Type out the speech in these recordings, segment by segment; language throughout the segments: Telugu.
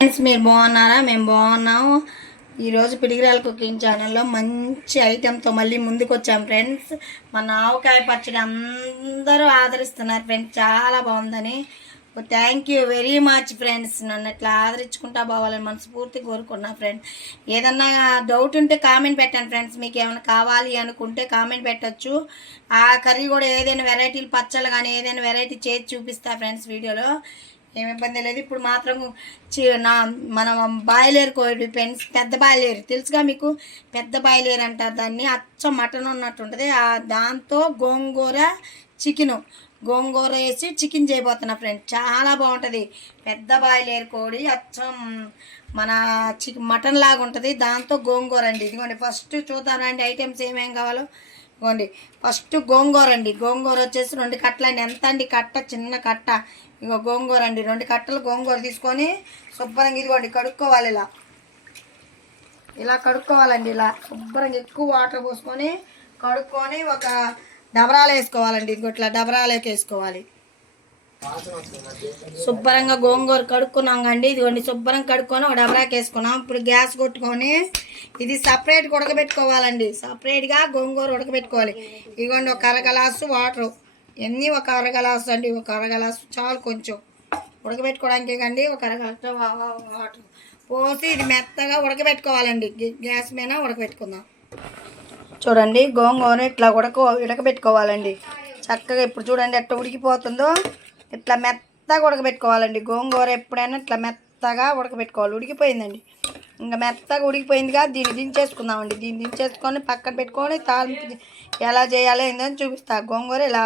ఫ్రెండ్స్ మీరు బాగున్నారా? మేము బాగున్నాము. ఈరోజు పిడిగిరాల కుకింగ్ ఛానల్లో మంచి ఐటెంతో మళ్ళీ ముందుకు వచ్చాం ఫ్రెండ్స్. మన ఆవకాయ పచ్చడి అందరూ ఆదరిస్తున్నారు ఫ్రెండ్స్, చాలా బాగుందని. Thank you very much friends. నన్ను ఇట్లా ఆదరించుకుంటా పోవాలని మనస్ఫూర్తి కోరుకున్నా ఫ్రెండ్స్. ఏదన్నా డౌట్ ఉంటే కామెంట్ పెట్టండి ఫ్రెండ్స్. మీకు ఏమైనా కావాలి అనుకుంటే కామెంట్ పెట్టచ్చు. ఆ కర్రీ కూడా ఏదైనా వెరైటీలు పచ్చళ్ళు కానీ ఏదైనా వెరైటీ చేసి చూపిస్తా ఫ్రెండ్స్ వీడియోలో. ఏమి ఇబ్బంది లేదు. ఇప్పుడు మాత్రం మనం బాయిలేరు కోడి ఫ్రెండ్స్, పెద్ద బాయిలేరు తెలుసుగా మీకు, పెద్ద బాయిలేరు అంటారు దాన్ని. అచ్చం మటన్ ఉన్నట్టు ఉంటుంది. దాంతో గోంగూర వేసి చికెన్ చేయబోతున్నా ఫ్రెండ్స్, చాలా బాగుంటుంది. పెద్ద బాయిలేరు కోడి అచ్చం మన మటన్ లాగా ఉంటుంది. దాంతో గోంగూర అండి. ఇదిగోండి ఫస్ట్ చూద్దామండి ఐటమ్స్ ఏమేమి కావాలో. ఇదిగోండి ఫస్ట్ గోంగూర అండి. గోంగూర వచ్చేసి 2 కట్టలు అండి. ఎంత అండి కట్ట? చిన్న కట్ట. ఇగో గోంగూర అండి. 2 కట్టలు గోంగూర తీసుకొని శుభ్రంగా ఇదిగోండి కడుక్కోవాలి. ఇలా కడుక్కోవాలండి. ఇలా శుభ్రంగా ఎక్కువ వాటర్ పోసుకొని కడుక్కొని ఒక డబరాలు వేసుకోవాలండి. ఇదిగో ఇట్లా డబరాలోకి వేసుకోవాలి. శుభ్రంగా గోంగూర కడుక్కున్నాం కండి. ఇదిగోండి శుభ్రంగా కడుక్కొని ఒక డబరాకి వేసుకున్నాం. ఇప్పుడు గ్యాస్ కొట్టుకొని ఇది సపరేట్గా ఉడకబెట్టుకోవాలండి. సపరేట్గా గోంగూర ఉడకబెట్టుకోవాలి. ఇదిగోండి ఒక 1/2 గ్లాసు వాటరు. ఎన్ని ఒక 1/2 గ్లాసు అండి. ఒక 1/2 గ్లాసు చాలు కొంచెం ఉడకబెట్టుకోవడానికి కండి. ఒక 1/2 గ్లాసు వాటర్ పోసి ఇది మెత్తగా ఉడకబెట్టుకోవాలండి. గ్యాస్ మీద ఉడకబెట్టుకుందాం. చూడండి గోంగూర ఇట్లా ఉడకబెట్టుకోవాలండి చక్కగా. ఇప్పుడు చూడండి ఎట్లా ఉడికిపోతుందో. ఇట్లా మెత్తగా ఉడకబెట్టుకోవాలండి. గోంగూర ఎప్పుడైనా ఇట్లా మెత్తగా ఉడకబెట్టుకోవాలి. ఉడికిపోయిందండి, ఇంకా మెత్తగా ఉడికిపోయిందిగా. దీన్ని దించేసుకుందామండి. దీన్ని దించేసుకొని పక్కన పెట్టుకొని తాలింపు ఎలా చేయాలో ఏందని చూపిస్తా. గోంగూర ఇలా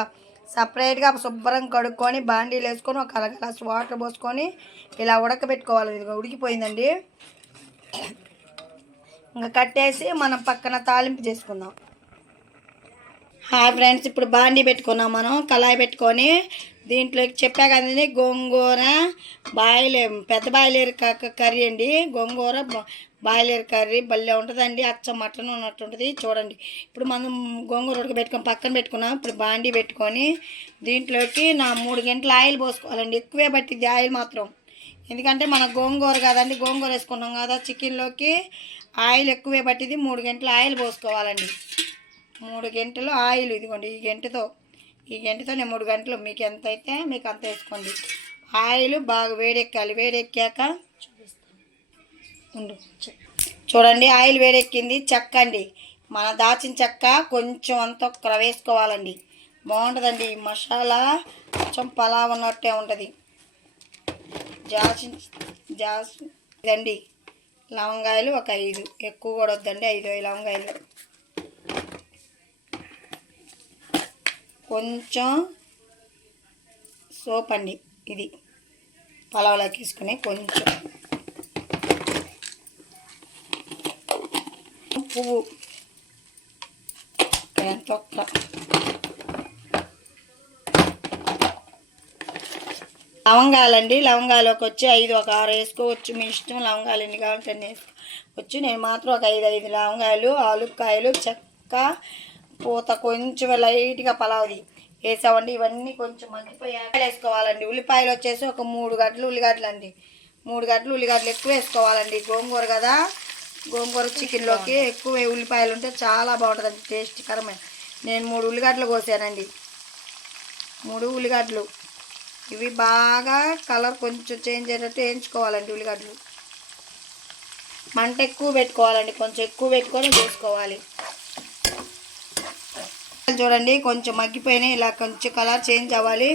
సపరేట్గా శుభ్రం కడుక్కొని బాండీలు వేసుకొని ఒక 1/2 గ్లాసు వాటర్ పోసుకొని ఇలా ఉడకబెట్టుకోవాలి. ఇది ఉడికిపోయిందండి. ఇంకా కట్టేసి మనం పక్కన తాలింపు చేసుకుందాం. హాయ్ ఫ్రెండ్స్, ఇప్పుడు బాండీ పెట్టుకున్నాం. మనం కళాయి పెట్టుకొని దీంట్లోకి చెప్పా కదండి గోంగూర పెద్ద బాయిలేరు కర్రీ అండి. గోంగూర బాయిలేరు కర్రీ భలే ఉంటుందండి. అచ్చం మటన్ ఉన్నట్టు ఉంటుంది. చూడండి ఇప్పుడు మనం గోంగూర ఉడకబెట్టుకొని పక్కన పెట్టుకున్నాం. ఇప్పుడు బాండీ పెట్టుకొని దీంట్లోకి 3 గంటల ఆయిల్ పోసుకోవాలండి. ఎక్కువే పట్టింది ఆయిల్ మాత్రం, ఎందుకంటే మన గోంగూర కదండి, గోంగూర వేసుకున్నాం కదా చికెన్లోకి. ఆయిల్ ఎక్కువే పట్టింది. 3 గంటల ఆయిల్ పోసుకోవాలండి. 3 గంటలు ఆయిల్. ఇదిగోండి ఈ గంటతో నేను 3 గంటలు, మీకు ఎంత అయితే మీకు అంత వేసుకోండి. ఆయిల్ బాగా వేడెక్కాలి. వేడెక్కాక చూపిస్తాను. చూడండి ఆయిల్ వేడెక్కింది. చెక్క అండి, మన దాచిన చెక్క కొంచెం అంత వేసుకోవాలండి. బాగుంటుందండి ఈ మసాలా. కొంచెం పలావ్ ఉన్నట్టే ఉంటుంది. ఇదండి లవంగాయలు ఒక 5, ఎక్కువ కూడా వద్దండి, 5 లవంగాయలు. కొంచెం సోప్ అండి, ఇది పలావ్లోకి వేసుకుని. కొంచెం పువ్వు తొక్క, లవంగాలండి. లవంగాలోకి వచ్చి 5 ఒక 6 వేసుకోవచ్చు, మీ ఇష్టం. లవంగాలు ఎన్ని కావాలంటే అన్ని వేసుకోవచ్చు. నేను మాత్రం ఒక 5 లవంగాయలు, ఆలుక్కాయలు, చెక్క, పూత, కొంచెం లైట్గా పలావ్ది వేసామండి. ఇవన్నీ కొంచెం మగ్గిపోయాక వేసుకోవాలండి. ఉల్లిపాయలు వచ్చేసి ఒక 3 గడ్డలు ఉల్లిగడ్డలు అండి. 3 గడ్డలు ఉల్లిగడ్డలు ఎక్కువ వేసుకోవాలండి. గోంగూర కదా, గోంగూర చికెన్లోకి ఎక్కువ ఉల్లిపాయలు ఉంటే చాలా బాగుంటుందండి, టేస్ట్కరమైన. నేను 3 ఉల్లిగడ్డలు కోసానండి. 3 ఉల్లిగడ్డలు. ఇవి బాగా కలర్ కొంచెం చేంజ్ అయ్యేటట్టు వేయించుకోవాలండి. ఉల్లిగడ్డలు మంట ఎక్కువ పెట్టుకోవాలండి, కొంచెం ఎక్కువ పెట్టుకొని వేసుకోవాలి. చూడండి కొంచెం మగ్గిపోయినాయి. ఇలా కొంచెం కలర్ చేంజ్ అవ్వాలి.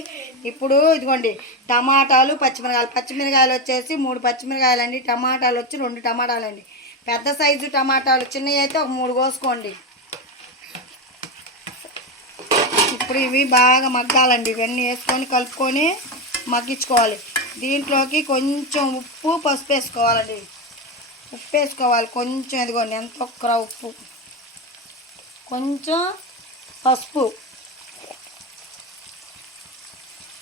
ఇప్పుడు ఇదిగోండి టమాటాలు, పచ్చిమిరకాయలు వచ్చేసి 3 పచ్చిమిరకాయలు అండి. టమాటాలు వచ్చి 2 టమాటాలు అండి. పెద్ద సైజు టమాటాలు, చిన్నవి అయితే ఒక 3 కోసుకోండి. ఇప్పుడు ఇవి బాగా మగ్గాలండి. ఇవన్నీ వేసుకొని కలుపుకొని మగ్గించుకోవాలి. దీంట్లోకి కొంచెం ఉప్పు, పసుపు వేసుకోవాలండి. ఉప్పు వేసుకోవాలి కొంచెం. ఇదిగోండి ఎంత ఒక్కరా ఉప్పు, కొంచెం పసుపు.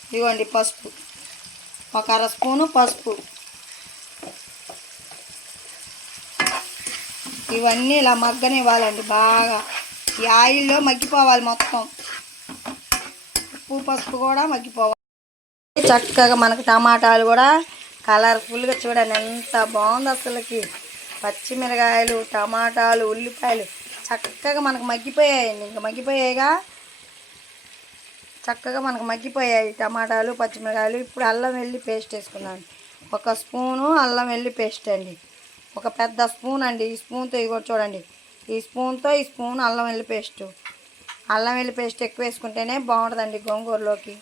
ఇదిగోండి పసుపు, ఒక 1/2 స్పూను పసుపు. ఇవన్నీ ఇలా మగ్గనివ్వాలండి బాగా. ఈ ఆయిల్లో మగ్గిపోవాలి మొత్తం. ఉప్పు పసుపు కూడా మగ్గిపోవాలి చక్కగా. మనకు టమాటాలు కూడా కలర్ఫుల్గా చూడండి ఎంత బాగుంది అసలుకి. పచ్చిమిరకాయలు, టమాటాలు, ఉల్లిపాయలు చక్కగా మనకు మగ్గిపోయాయండి. ఇంకా మగ్గిపోయాయిగా, చక్కగా మనకు మగ్గిపోయాయి టమాటాలు, పచ్చిమిరకాయలు. ఇప్పుడు అల్లం వెల్లి పేస్ట్ వేసుకున్నాను. 1 స్పూను అల్లం వెల్లి పేస్ట్ అండి, ఒక పెద్ద స్పూన్ అండి. ఈ స్పూన్తో ఇది కూడా చూడండి, ఈ స్పూన్ అల్లం వెల్లి పేస్ట్. అల్లం వెల్లి పేస్ట్ ఎక్కువ వేసుకుంటేనే బాగుంటుందండి గోంగూరలోకి.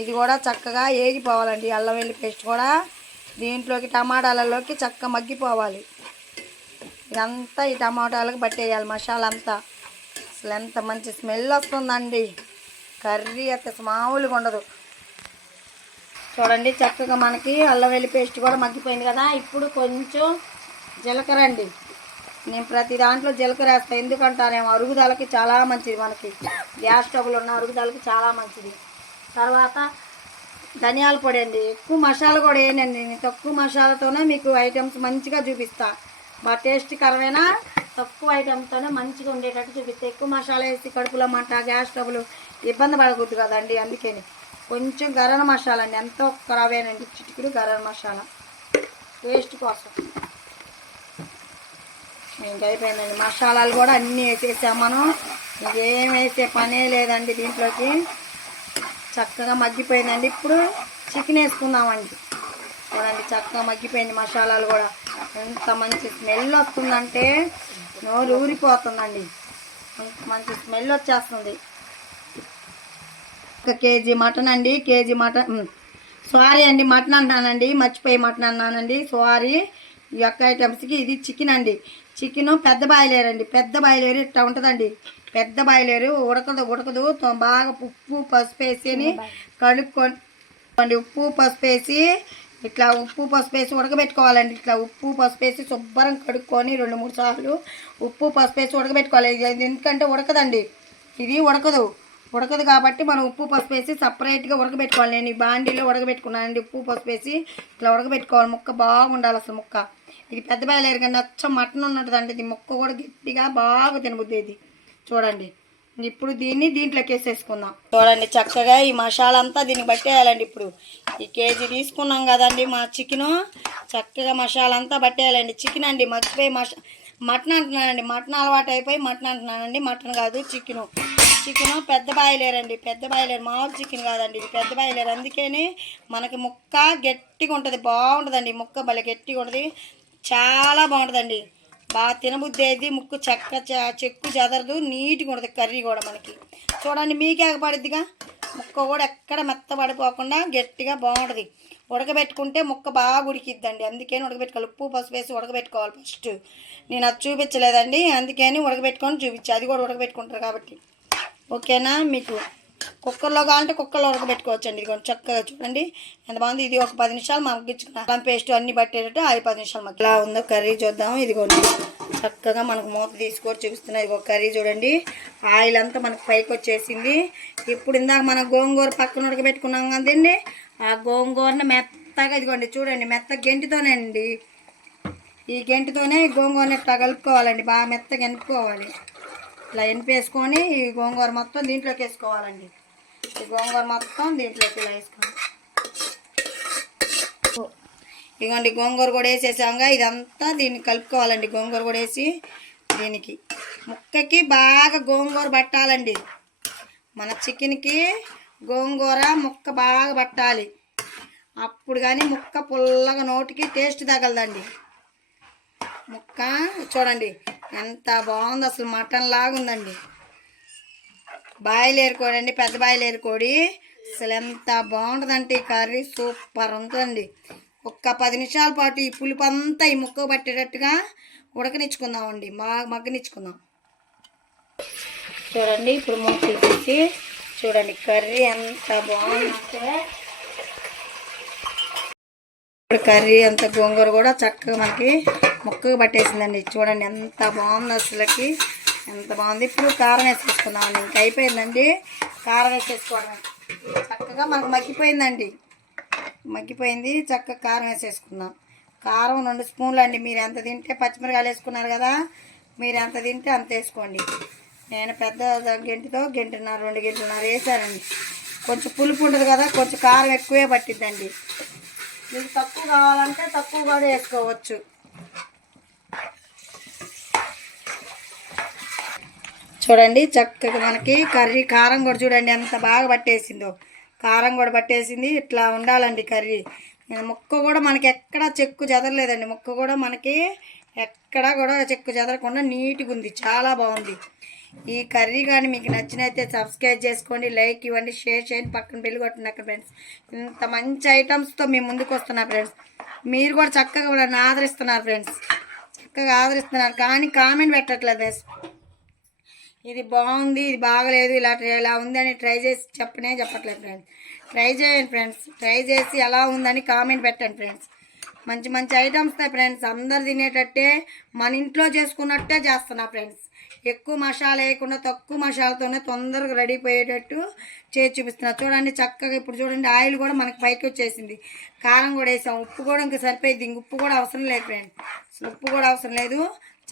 ఇది కూడా చక్కగా ఏగిపోవాలండి. అల్లం వెల్లి పేస్ట్ కూడా దీంట్లోకి టమాటాలలోకి చక్కగా మగ్గిపోవాలి. ఇదంతా ఈ టమాటాలకు పట్టేయాలి మసాలా అంతా. అసలు ఎంత మంచి స్మెల్ వస్తుందండి. కర్రీ అయితే మామూలుగా ఉండదు. చూడండి చక్కగా మనకి అల్లం వెల్లి పేస్ట్ కూడా మగ్గిపోయింది కదా. ఇప్పుడు కొంచెం జీలకర్ర అండి. నేను ప్రతి దాంట్లో జీలకర్ర వేస్తాను, ఎందుకంటానేమో అరుగుదలకి చాలా మంచిది. మనకి గ్యాస్ ట్రబుల్ ఉన్న అరుగుదలకి చాలా మంచిది. తర్వాత ధనియాల పొడి అండి. ఎక్కువ మసాలా కూడా వేయనండి, నేను తక్కువ మసాలాతోనే మీకు ఐటమ్స్ మంచిగా చూపిస్తా. మా టేస్ట్ కరమైనా తక్కువ ఐటమ్స్తోనే మంచిగా ఉండేటట్టు చూపిస్తా. ఎక్కువ మసాలా వేసి కడుపులో మంట, గ్యాస్ ట్రబుల్ ఇబ్బంది పడకూడదు కదండి. అందుకని కొంచెం గరం మసాలా అండి, ఎంతో రవేనండి, చిటికెడు గరం మసాలా టేస్ట్ కోసం. ఇంకా అయిపోయిందండి. మసాలాలు కూడా అన్నీ వేసేసాం మనం. ఇంకేం వేసే పనే లేదండి దీంట్లోకి. చక్కగా మగ్గిపోయిందండి. ఇప్పుడు చికెన్ వేసుకుందామండి. చూడండి చక్కగా మగ్గిపోయింది మసాలాలు కూడా. ఎంత మంచి స్మెల్ వస్తుందంటే నోరు ఊరిపోతుందండి, మంచి స్మెల్ వచ్చేస్తుంది. 1 కేజీ మటన్ అండి, కేజీ మటన్, సారీ అండి మటన్ అంటానండి, మర్చిపోయి మటన్ అన్నానండి, సారీ. ఈ యొక్క ఐటమ్స్కి ఇది చికెన్ అండి. చికెను పెద్ద బాయిలేరు అండి, పెద్ద బాయిలేరు ఇట్లా ఉంటుందండి. పెద్ద బాయిలేరు ఉడకదు బాగా ఉప్పు పసుపు వేసి కలుపుకొని, ఉప్పు పసుపు వేసి ఇట్లా ఉడకబెట్టుకోవాలండి. ఇట్లా ఉప్పు పసుపు వేసి శుభ్రం కడుక్కొని 2-3 సార్లు ఉప్పు పసుపు వేసి ఉడకబెట్టుకోవాలి. ఎందుకంటే ఉడకదండి, ఇది ఉడకదు కాబట్టి మనం ఉప్పు పసుపు వేసి సపరేట్గా ఉడకబెట్టుకోవాలి. నేను ఈ బాండీలో ఉడకబెట్టుకున్నానండి. ఉప్పు పసుపు వేసి ఇట్లా ఉడకబెట్టుకోవాలి. ముక్క బాగుండాలి అసలు ముక్క. ఇది పెద్ద బాయలేరు కానీ అచ్చం మటన్ ఉన్నట్టుందండి. ఇది ముక్క కూడా గట్టిగా బాగా తినబుద్ది. ఇది చూడండి. ఇప్పుడు దీంట్లోకి వేసేసుకుందాం. చూడండి చక్కగా ఈ మసాలా అంతా దీనికి పట్టేయాలండి. ఇప్పుడు ఈ కేజీ తీసుకున్నాం కదండి మా చికెను, చక్కగా మసాలా అంతా పట్టేయాలండి. చికెన్ అండి, మర్చిపోయి మటన్ అంటున్నానండి. మటన్ అలవాటు అయిపోయి మటన్ అంటున్నానండి. మటన్ కాదు చికెను పెద్ద బాయిలేరండి. పెద్ద బాయిలేరు, మామూలు చికెన్ కాదండి, ఇది పెద్ద బాయిలేరు. అందుకని మనకి ముక్క గట్టిగా ఉంటుంది, బాగుంటుందండి. ముక్క భలే గట్టిగా ఉంటుంది, చాలా బాగుంటుందండి. బాగా తినబుద్ధి అయింది. ముక్కు చెక్కు చెదరదు, నీట్గా ఉంటుంది కర్రీ కూడా మనకి. చూడండి మీకే ఎగపడిద్దిగా, ముక్క కూడా ఎక్కడ మెత్తపడిపోకుండా గట్టిగా బాగుంటుంది. ఉడకబెట్టుకుంటే ముక్క బాగా ఉడికిద్దండి. అందుకని ఉడకబెట్టుకోవాలి. ఉప్పు పసుపు వేసి ఉడకబెట్టుకోవాలి ఫస్ట్. నేను అది చూపించలేదండి, అందుకని ఉడకబెట్టుకొని చూపించి, అది కూడా ఉడకబెట్టుకుంటారు కాబట్టి. ఓకేనా? మీకు కుక్కర్లో కావాలంటే కుక్కర్లో ఉడకబెట్టుకోవచ్చు అండి. ఇది కొంచెం చక్కగా చూడండి ఎంత బాగుంది. ఇది ఒక 10 నిమిషాలు మగ్గించుకున్నాం. అల్లం పేస్ట్ అన్ని పట్టేటట్టు 10 నిమిషాలు మగ్గి. ఎలా ఉందో కర్రీ చూద్దాం. ఇదిగోండి చక్కగా మనకు మూత తీసుకొని చూపిస్తున్నాయి. ఇది ఒక కర్రీ చూడండి, ఆయిల్ అంతా మనకు పైకి వచ్చేసింది. ఇప్పుడు ఇందాక మనం గోంగూర పక్కన ఉడకబెట్టుకున్నాం కదండి, ఆ గోంగూరని మెత్తగా ఇదిగోండి చూడండి, మెత్త గెంటితోనే అండి, ఈ గెంటితోనే గోంగూరని ఇట్లా కలుపుకోవాలండి. బాగా మెత్తగా ఎనుపుకోవాలి. ఇట్లా ఎనిపేసుకొని ఈ గోంగూర మొత్తం దీంట్లోకి వేసుకోవాలండి. ఈ గోంగూర మొత్తం దీంట్లోకి ఇలా వేసుకోవాలి. ఇదిగోండి గోంగూర కూడా వేసేసాంగా, ఇదంతా దీన్ని కలుపుకోవాలండి. గోంగూర కూడా వేసి దీనికి ముక్కకి బాగా గోంగూర పట్టాలండి. మన చికెన్కి గోంగూర ముక్క బాగా పట్టాలి, అప్పుడు కానీ ముక్క పుల్లగా నోటికి టేస్ట్ తగలదండి. ముక్క చూడండి ఎంత బాగుంది, అసలు మటన్ లాగా ఉందండి. బాయిలేరు కోడి అండి, పెద్ద బాయిలేరు కోడి. అసలు ఎంత బాగుంటుందంటే ఈ కర్రీ సూపర్ ఉంటుందండి. ఒక్క 10 నిమిషాల పాటు ఈ పులుపు అంతా ఈ ముక్క పట్టేటట్టుగా ఉడకనిచ్చుకుందామండి, మగ్గనిచ్చుకుందాం. చూడండి ఇప్పుడు మూత తీసి చూడండి కర్రీ ఎంత బాగుందంటే, ఇప్పుడు కర్రీ అంత గోంగూర కూడా చక్కగా మనకి ముక్కగా పట్టేసిందండి. చూడండి ఎంత బాగుంది, అసలుకి ఎంత బాగుంది. ఇప్పుడు కారం వేసేసుకుందామండి. ఇంకా అయిపోయిందండి, కారం వేసేసుకోవడం. చక్కగా మనకు మగ్గిపోయింది. చక్కగా కారం వేసేసుకుందాం. కారం 2 స్పూన్లు అండి. మీరు ఎంత తింటే, పచ్చిమిరకాయలు వేసుకున్నారు కదా, మీరు ఎంత తింటే అంత వేసుకోండి. నేను పెద్ద గెంటితో 2 గంటన్నర వేసానండి. కొంచెం పులుపు ఉంటుంది కదా, కొంచెం కారం ఎక్కువే పట్టిద్దండి. మీకు తక్కువ కావాలంటే తక్కువ కూడా వేసుకోవచ్చు. చూడండి చక్కగా మనకి కర్రీ కారం కూడా చూడండి ఎంత బాగా పట్టేసిందో. కారం కూడా పట్టేసింది. ఇట్లా ఉండాలండి కర్రీ. ముక్క కూడా మనకి ఎక్కడ చెక్కు చెదరలేదండి. ముక్క కూడా మనకి ఎక్కడ కూడా చెక్కు చెదరకుండా నీట్గా ఉంది. చాలా బాగుంది ఈ కర్రీ. కానీ మీకు నచ్చినైతే సబ్స్క్రైబ్ చేసుకోండి, లైక్ ఇవ్వండి, షేర్ చేయండి, పక్కన బెల్ కొట్టండి అక్కడ ఫ్రెండ్స్. ఇంత మంచి ఐటమ్స్తో మేము ముందుకు వస్తున్నారు ఫ్రెండ్స్. మీరు కూడా చక్కగా కూడా ఆదరిస్తున్నారు ఫ్రెండ్స్. చక్కగా ఆదరిస్తున్నారు కానీ కామెంట్ పెట్టట్లేదు ఫ్రెండ్స్. ఇది బాగుంది, ఇది బాగలేదు, ఇలా ఉంది అని ట్రై చేసి చెప్పట్లేదు ఫ్రెండ్స్. ట్రై చేయండి ఫ్రెండ్స్. ట్రై చేసి ఎలా ఉందని కామెంట్ పెట్టండి ఫ్రెండ్స్. మంచి మంచి ఐటమ్స్ ఫ్రెండ్స్. అందరు తినేటట్టే మన ఇంట్లో చేసుకున్నట్టే చేస్తున్నా ఫ్రెండ్స్. ఎక్కువ మసాలా వేయకుండా తక్కువ మసాలాతోనే తొందరగా రెడీ అయిపోయేటట్టు చేసి చూపిస్తున్నా. చూడండి చక్కగా. ఇప్పుడు చూడండి ఆయిల్ కూడా మనకి పైకి వచ్చేసింది. కారం కూడా వేసాం. ఉప్పు కూడా ఇంకా సరిపోయింది. ఇంక ఉప్పు కూడా అవసరం లేదు ఫ్రెండ్స్. ఉప్పు కూడా అవసరం లేదు.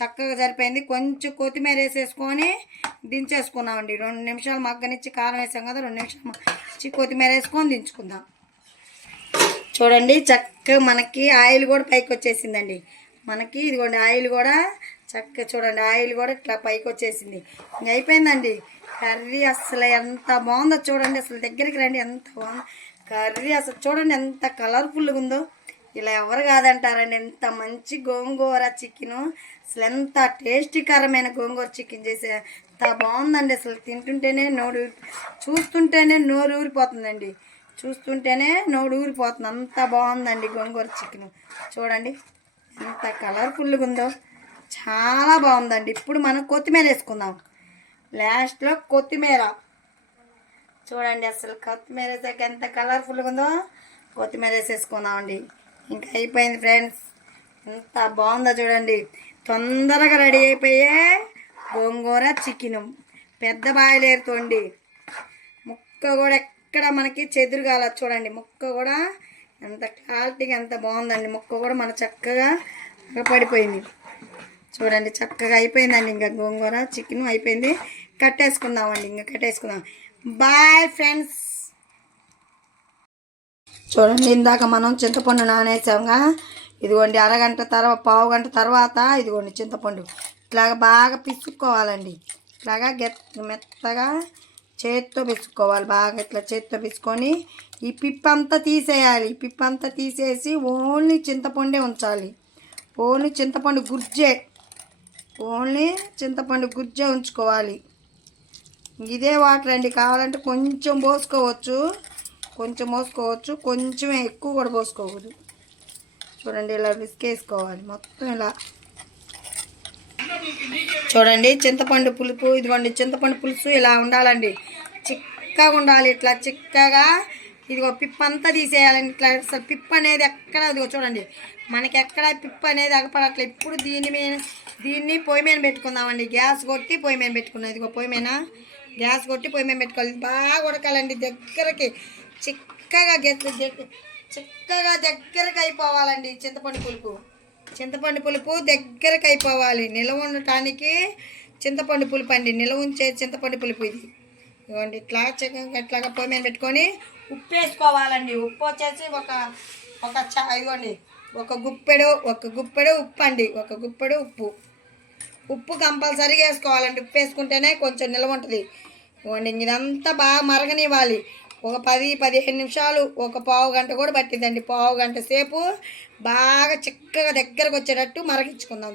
చక్కగా సరిపోయింది. కొంచెం కొత్తిమీర వేసేసుకొని దించేసుకున్నామండి. 2 నిమిషాలు మగ్గనిచ్చి కారం వేసాం కదా, 2 నిమిషాలు మగ్గించి కొత్తిమీర వేసుకొని దించుకుందాం. చూడండి చక్కగా మనకి ఆయిల్ కూడా పైకి వచ్చేసిందండి. మనకి ఇదిగోండి ఆయిల్ కూడా చక్కగా చూడండి ఆయిల్ కూడా ఇట్లా పైకి వచ్చేసింది. ఇంక అయిపోయిందండి కర్రీ. అసలు ఎంత బాగుందో చూడండి. అసలు దగ్గరికి రండి. ఎంత బాగుంది కర్రీ. అసలు చూడండి ఎంత కలర్ఫుల్గా ఉందో. ఇలా ఎవరు కాదంటారండి. ఎంత మంచి గోంగూర చికెను. అసలు ఎంత టేస్టీకరమైన గోంగూర చికెన్ చేసే ఎంత బాగుందండి. అసలు తింటుంటేనే చూస్తుంటేనే నోరు ఊరిపోతుందండి. చూస్తుంటేనే నోరు ఊరిపోతుంది. అంత బాగుందండి గోంగూర చికెను. చూడండి ఎంత కలర్ఫుల్గా ఉందో. చాలా బాగుందండి. ఇప్పుడు మనం కొత్తిమీర వేసుకుందాం. లాస్ట్లో కొత్తిమీర చూడండి. అసలు కొత్తిమీర వేసాక ఎంత కలర్ఫుల్గా ఉందో. కొత్తిమీర వేసేసుకుందామండి. ఇంకా అయిపోయింది ఫ్రెండ్స్. ఎంత బాగుందో చూడండి. తొందరగా రెడీ అయిపోయే గోంగూర చికెను. పెద్ద బాయిలేరుతోండి. ముక్క కూడా ఎక్కడ మనకి చెదురుగాల చూడండి. ముక్క కూడా ఎంత క్లారిటీగా ఎంత బాగుందండి. ముక్క కూడా మన చక్కగా పడిపోయింది. చూడండి చక్కగా అయిపోయిందండి. ఇంకా గోంగూర చికెన్ అయిపోయింది. కట్టేసుకుందామండి. ఇంకా కట్టేసుకుందాం. Bye friends. చూడండి ఇందాక మనం చింతపండు నానేసాంగా. ఇదిగోండి అరగంట తర్వాత పావు గంట తర్వాత ఇదిగోండి చింతపండు ఇట్లాగా బాగా పిసుక్కోవాలండి. ఇట్లాగా మెత్తగా చేతితో పిసుక్కోవాలి. బాగా ఇట్లా చేతితో పిసుకొని ఈ పిప్పంతా తీసేయాలి. ఈ పిప్పంతా తీసేసి ఓన్లీ చింతపండే ఉంచాలి. ఓన్లీ చింతపండు గుజ్జే ఉంచుకోవాలి. ఇదే వాటర్ అండి. కావాలంటే కొంచెం పోసుకోవచ్చు. కొంచెమే, ఎక్కువ కూడా పోసుకోకూడదు. చూడండి ఇలా విసికేసుకోవాలి మొత్తం ఇలా. చూడండి చింతపండు పులుపు. ఇదిగోండి చింతపండు పులుసు ఇలా ఉండాలండి. చిక్కగా ఉండాలి. ఇట్లా చిక్కగా ఇదిగో పిప్ప అంతా తీసేయాలండి. ఇట్లా అసలు పిప్ప అనేది ఎక్కడ ఇదిగో చూడండి మనకి ఎక్కడ పిప్ప అనేది అగపడట్లేదు. ఇప్పుడు దీన్ని పొయ్యి మీద పెట్టుకుందామండి. గ్యాస్ కొట్టి పొయ్యి మీద పెట్టుకున్నాం. ఇదిగో పొయ్యి మీద గ్యాస్ కొట్టి పొయ్యి మీద పెట్టుకోవాలి. బాగా ఉడకాలండి. దగ్గరకి చిక్కగా దగ్గరకు అయిపోవాలండి. చింతపండు పులుపు దగ్గరకు అయిపోవాలి. నిల్వ ఉండటానికి చింతపండు పులుపు అండి. నిల్వ ఉంచే చింతపండు పులుపు ఇది. ఇవ్వండి ఇట్లా ఇట్లాగా పొయ్యి మీద పెట్టుకొని ఉప్పు వేసుకోవాలండి. ఉప్పు వచ్చేసి ఇదిగోండి ఒక గుప్పెడు ఉప్పు అండి. ఒక గుప్పెడు ఉప్పు కంపల్సరీగా వేసుకోవాలండి. ఉప్పు వేసుకుంటేనే కొంచెం నిల్వ ఉంటుంది. ఇవ్వండి ఇదంతా బాగా మరగనివ్వాలి. ఒక 10-15 నిమిషాలు, ఒక పావు గంట కూడా పట్టిందండి. పావు గంట సేపు బాగా చిక్కగా దగ్గరకు వచ్చేటట్టు మరగించుకుందాం.